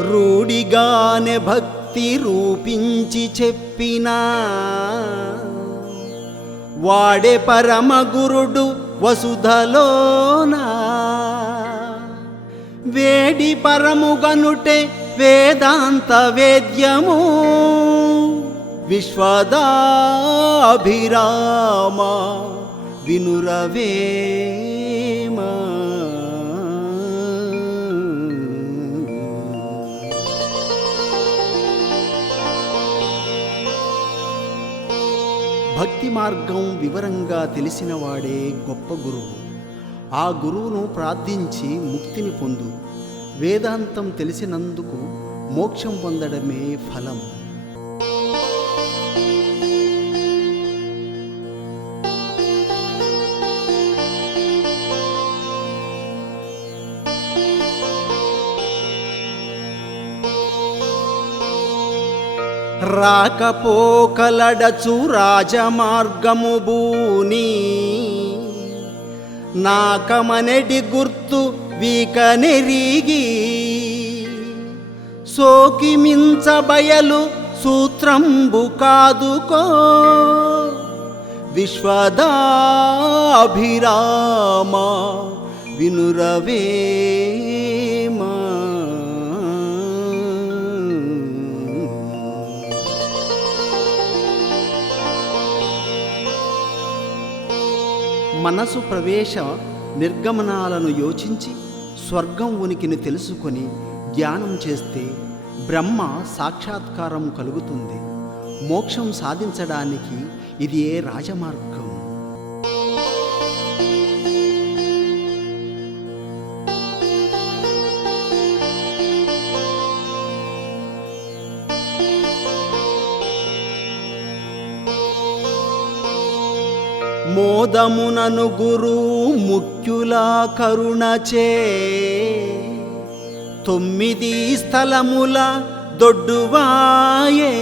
రూఢిగానే భక్తి రూపించి చెప్పినా. వాడే పరమగురుడు వసుధలోనా. వేడి పరముగనుటే వేదాంత వేద్యము. విశ్వదాభిరామ వినురవే. భక్తి మార్గం వివరంగా తెలిసినవాడే గొప్ప గురువు. ఆ గురువును ప్రార్థించి ముక్తిని పొందు. వేదాంతం తెలిసినందుకు మోక్షం పొందడమే ఫలం. రాకపోకలడచు రాజమార్గము భూని. నాకమనెడి గుర్తు వీకనెరిగి. సోకిమించబయలు సూత్రంబు కాదుకో. విశ్వదాభిరామ వినురవేమా. మనసు ప్రవేశ నిర్గమనాలను యోచించి స్వర్గం ఉనికిని తెలుసుకొని ధ్యానం చేస్తే బ్రహ్మ సాక్షాత్కారం కలుగుతుంది. మోక్షం సాధించడానికి ఇది ఏ రాజమార్గం. మోదమునను గురు ముఖ్యులా కరుణచే. తొమ్మిది స్థలముల దొడ్డువాయే.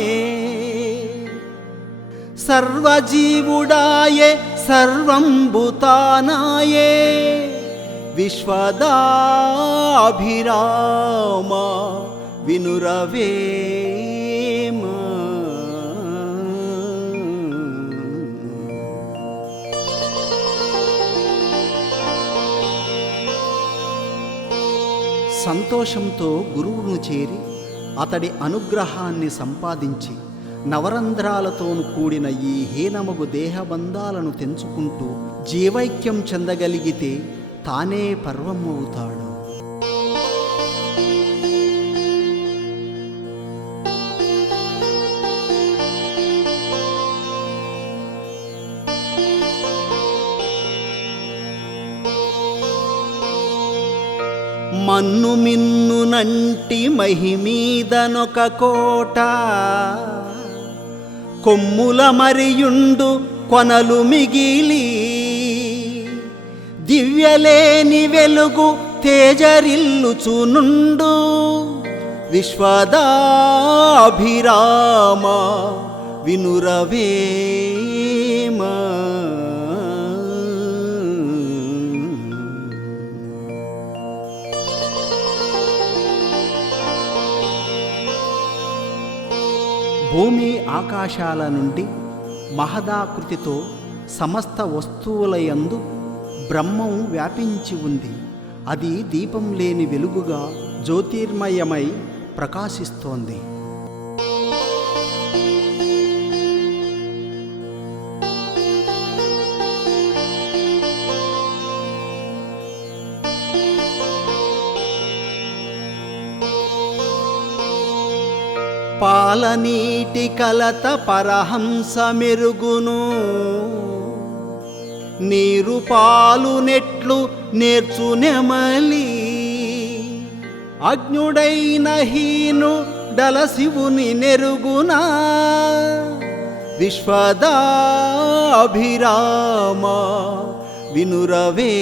సర్వజీవుడాయే సర్వంభూతానాయే. విశ్వదాభిరామ వినురవే. సంతోషంతో గురువును చేరి అతడి అనుగ్రహాన్ని సంపాదించి నవరంధ్రాలతోను కూడిన ఈ హీనమగు దేహబంధాలను తెంచుకుంటూ జీవైక్యం చెందగలిగితే తానే పర్వమవుతాడు. మన్ను మిన్ను నంటి మహిమీదనొక కోట. కొమ్ముల మరియుండు కొనలు మిగిలి. దివ్యలేని వెలుగు తేజరిల్లుచునుండు. విశ్వదాభిరామ వినురవేమా. భూమి ఆకాశాల నుండి మహదాకృతితో సమస్త వస్తువులయందు బ్రహ్మం వ్యాపించి ఉంది. అది దీపం లేని వెలుగుగా జ్యోతిర్మయమై ప్రకాశిస్తోంది. పాలనీటి కలత పరహంస మెరుగును. నీరు పాలు నెట్లు నేర్చునెమలి అజ్ఞుడైన హీను డల శివుని నెరుగునా. విశ్వదాభిరామ వినురవే.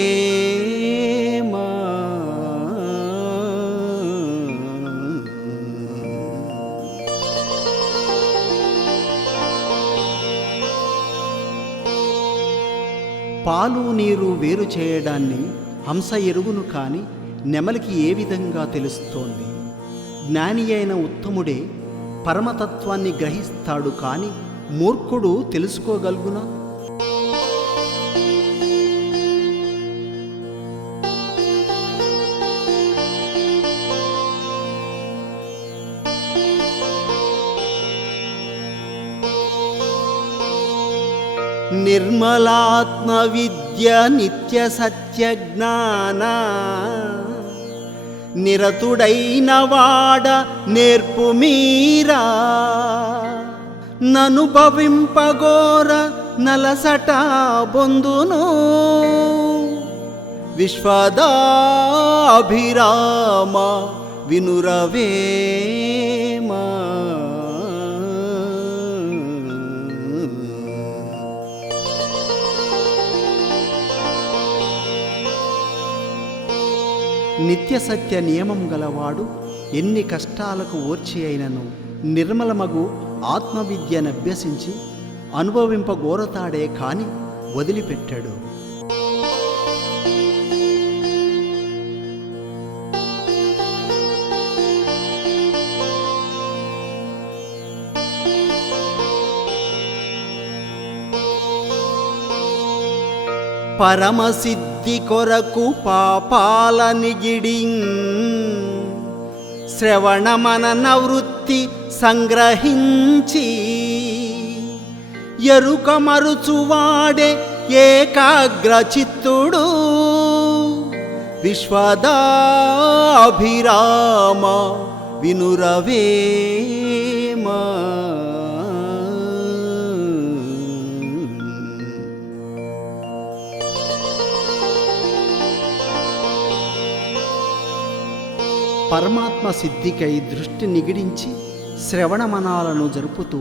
పాలు నీరు వేరు చేయడాన్ని హంస ఎరుగును కాని నెమలికి ఏ విధంగా తెలుస్తోంది? జ్ఞాని అయిన ఉత్తముడే పరమతత్వాన్ని గ్రహిస్తాడు కాని మూర్ఖుడు తెలుసుకోగలుగునా? నిర్మలాత్మ విద్య నిత్య సత్య జ్ఞాన నిరతుడైన వాడ నేర్పు మీరా. ననుభవింపగోర నలసట బొందును. విశ్వదాభిరామ వినురవేమా. నిత్య సత్య నియమం గలవాడు ఎన్ని కష్టాలకు ఓర్చి అయినను నిర్మలమగు ఆత్మవిద్యనభ్యసించి అనుభవింపగోరతాడే కాని వదిలిపెట్టాడు. పరమసిద్ధ కొరకు పాపాల నిగిడి శ్రవణమనన వృత్తి సంగ్రహించి ఎరుక మరుచువాడే ఏకాగ్ర చిత్తుడు. విశ్వదాభిరామ వినురవేమా. పరమాత్మ సిద్ధికై దృష్టి నిగిడించి శ్రవణమనాలను జరుపుతూ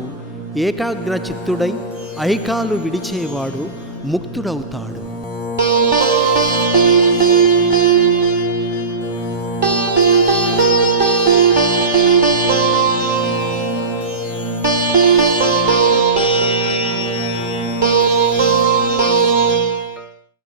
ఏకాగ్ర చిత్తుడై ఐకాలు విడిచేవాడు ముక్తుడవుతాడు.